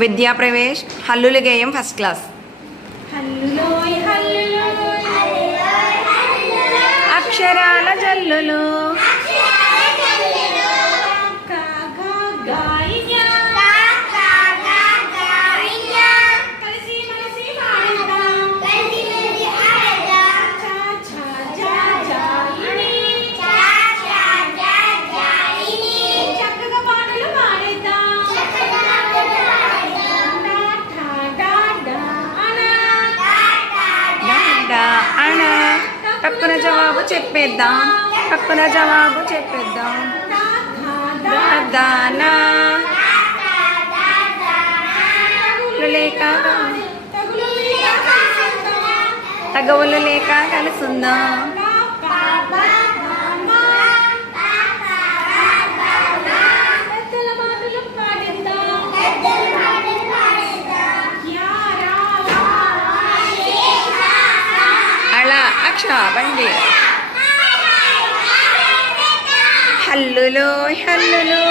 విద్యా ప్రవేశ్ హల్లుల గేయం first class. అక్షరాల జల్లులు టక్కున జవాబు చెప్పేద్దాం, టక్కున జవాబు చెప్పేద్దాం. దానా లేక తగవులు లేక కలుసుందాం. అక్ష బండి హల్లులో హల్లులో